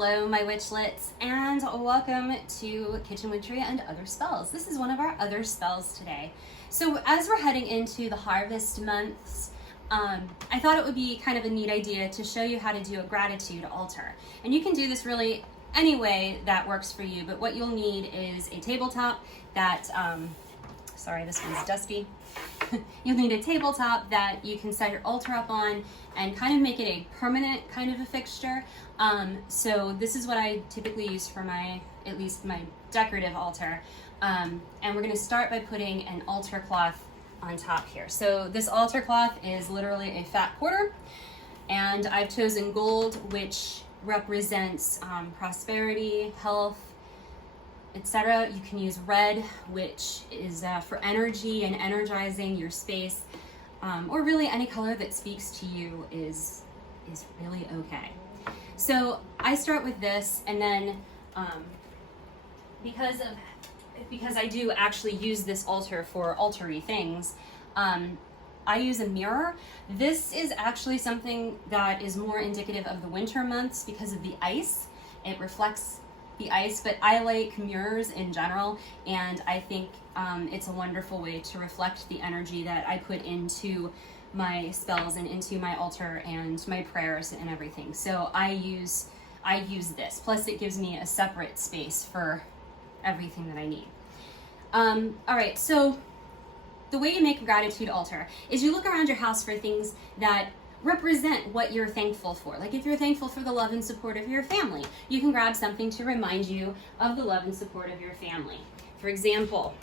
Hello, my witchlets, and welcome to Kitchen Witchery and Other Spells. This is one of our other spells today. So as we're heading into the harvest months, I thought it would be kind of a neat idea to show you how to do a gratitude altar. And you can do this really any way that works for you, but what you'll need is a tabletop that, sorry, this one's dusty. You'll need a tabletop that you can set your altar up on and kind of make it a permanent kind of a fixture. So this is what I typically use for at least my decorative altar. And we're going to start by putting an altar cloth on top here. So this altar cloth is literally a fat quarter, and I've chosen gold, which represents prosperity, health, etc. You can use red, which is for energy and energizing your space, or really any color that speaks to you is really okay. So I start with this, and then because I do actually use this altar for altar-y things, I use a mirror. This is actually something that is more indicative of the winter months because of the ice. It reflects the ice, but I like mirrors in general, and I think it's a wonderful way to reflect the energy that I put into my spells and into my altar and my prayers and everything. So I use this. Plus it gives me a separate space for everything that I need. All right, so the way you make a gratitude altar is you look around your house for things that represent what you're thankful for. Like if you're thankful for the love and support of your family, you can grab something to remind you of the love and support of your family. For example,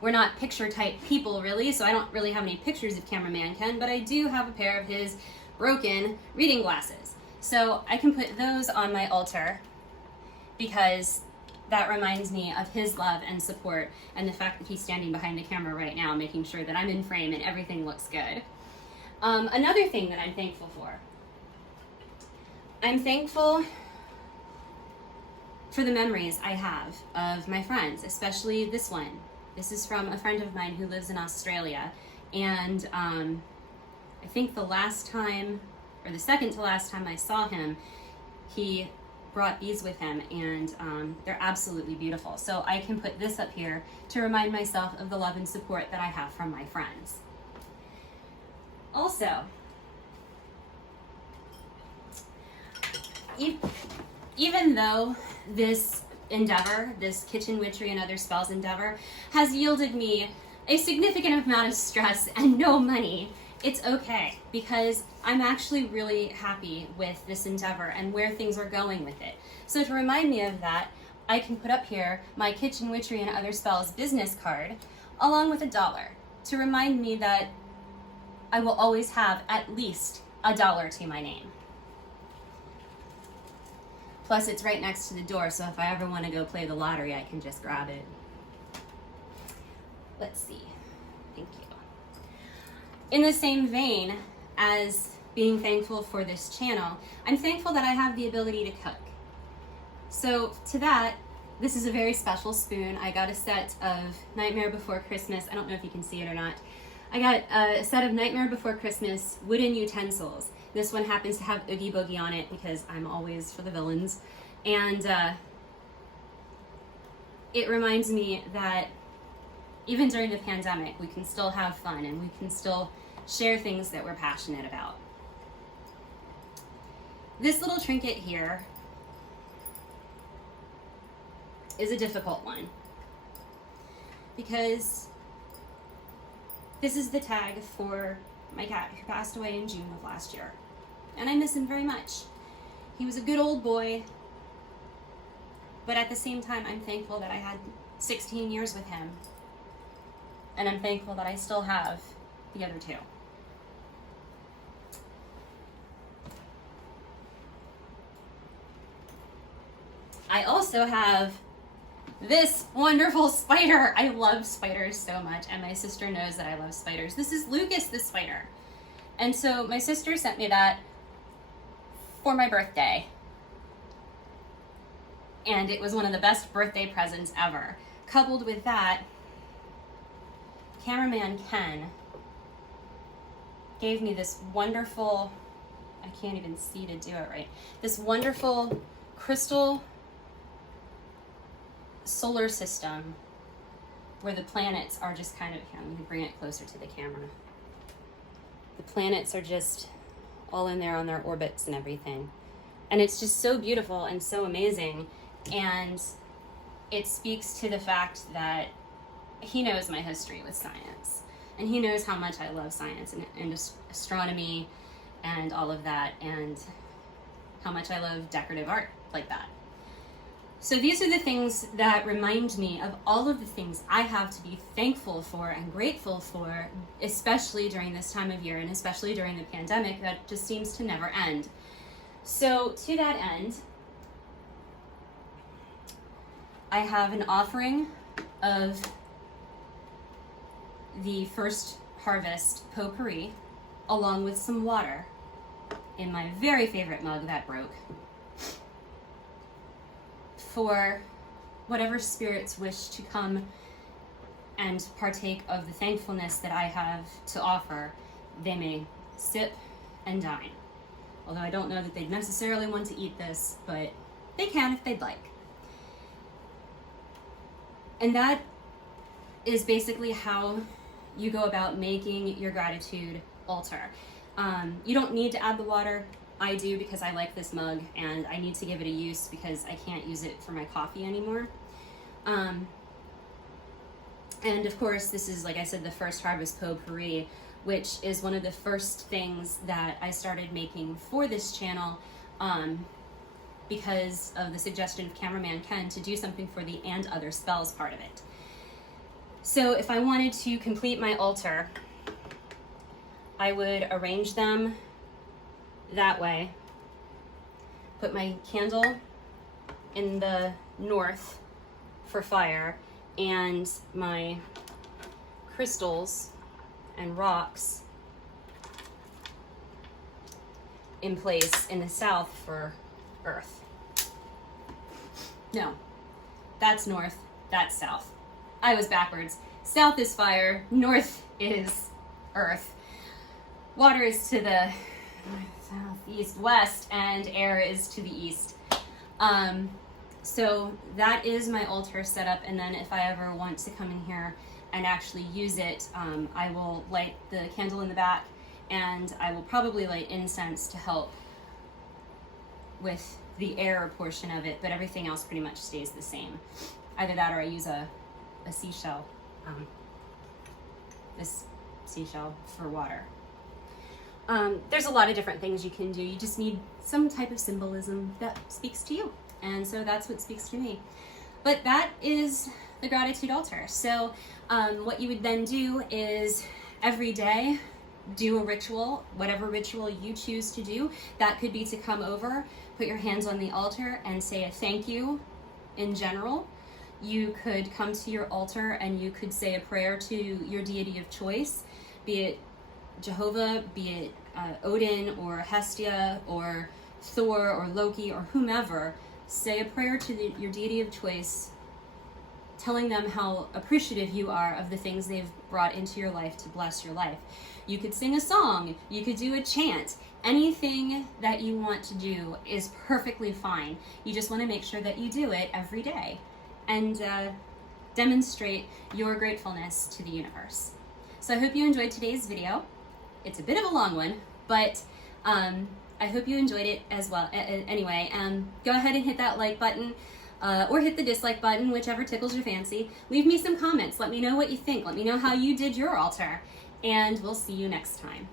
we're not picture type people really, so I don't really have any pictures of Cameraman Ken, but I do have a pair of his broken reading glasses. So I can put those on my altar because that reminds me of his love and support, and the fact that he's standing behind the camera right now making sure that I'm in frame and everything looks good. Another thing that I'm thankful for. I'm thankful for the memories I have of my friends, especially this one. This is from a friend of mine who lives in Australia, and I think the last time, or the second to last time I saw him, he brought these with him, and they're absolutely beautiful. So I can put this up here to remind myself of the love and support that I have from my friends. Also, even though this endeavor, this Kitchen Witchery and Other Spells endeavor, has yielded me a significant amount of stress and no money, it's okay, because I'm actually really happy with this endeavor and where things are going with it. So to remind me of that, I can put up here my Kitchen Witchery and Other Spells business card along with $1 to remind me that I will always have at least $1 to my name. Plus it's right next to the door, so if I ever want to go play the lottery, I can just grab it. Let's see. Thank you. In the same vein as being thankful for this channel, I'm thankful that I have the ability to cook. So to that, this is a very special spoon. I got a set of Nightmare Before Christmas. I don't know if you can see it or not. I got a set of Nightmare Before Christmas wooden utensils. This one happens to have Oogie Boogie on it because I'm always for the villains. And it reminds me that even during the pandemic, we can still have fun and we can still share things that we're passionate about. This little trinket here is a difficult one because this is the tag for my cat who passed away in June of last year. And I miss him very much. He was a good old boy, but at the same time, I'm thankful that I had 16 years with him. And I'm thankful that I still have the other 2. I also have this wonderful spider. I love spiders so much, and my sister knows that I love spiders. This is Lucas the spider. And so my sister sent me that for my birthday. And it was one of the best birthday presents ever. Coupled with that, Cameraman Ken gave me this wonderful I can't even see to do it right. This wonderful crystal solar system where the planets are just kind of, here, let me bring it closer to the camera. The planets are just all in there on their orbits and everything. And it's just so beautiful and so amazing. And it speaks to the fact that he knows my history with science. And he knows how much I love science and astronomy and all of that, and how much I love decorative art like that. So these are the things that remind me of all of the things I have to be thankful for and grateful for, especially during this time of year and especially during the pandemic that just seems to never end. So to that end, I have an offering of the first harvest potpourri along with some water in my very favorite mug that broke, for whatever spirits wish to come and partake of the thankfulness that I have to offer. They may sip and dine. Although I don't know that they'd necessarily want to eat this, but they can if they'd like. And that is basically how you go about making your gratitude altar. You don't need to add the water. I do because I like this mug and I need to give it a use because I can't use it for my coffee anymore. And of course, this is, like I said, the first harvest potpourri, which is one of the first things that I started making for this channel because of the suggestion of cameraman Ken to do something for the and other spells part of it. So if I wanted to complete my altar, I would arrange them that way, put my candle in the north for fire, and my crystals and rocks in place in the south for earth. No, that's north, that's south. I was backwards. South is fire, north is earth. Water is to the south, east, west, and air is to the east. So that is my altar setup, and then if I ever want to come in here and actually use it, I will light the candle in the back, and I will probably light incense to help with the air portion of it, but everything else pretty much stays the same. Either that or I use a seashell, this seashell for water. There's a lot of different things you can do. You just need some type of symbolism that speaks to you. And so that's what speaks to me. But that is the gratitude altar. So what you would then do is every day do a ritual, whatever ritual you choose to do. That could be to come over, put your hands on the altar and say a thank you in general. You could come to your altar and you could say a prayer to your deity of choice, be it Jehovah, be it Odin or Hestia or Thor or Loki or whomever. Say a prayer to your deity of choice, telling them how appreciative you are of the things they've brought into your life to bless your life. You could sing a song, you could do a chant. Anything that you want to do is perfectly fine. You just want to make sure that you do it every day and demonstrate your gratefulness to the universe. So I hope you enjoyed today's video. It's a bit of a long one, but I hope you enjoyed it as well. Anyway, go ahead and hit that like button or hit the dislike button, whichever tickles your fancy. Leave me some comments. Let me know what you think. Let me know how you did your altar, and we'll see you next time.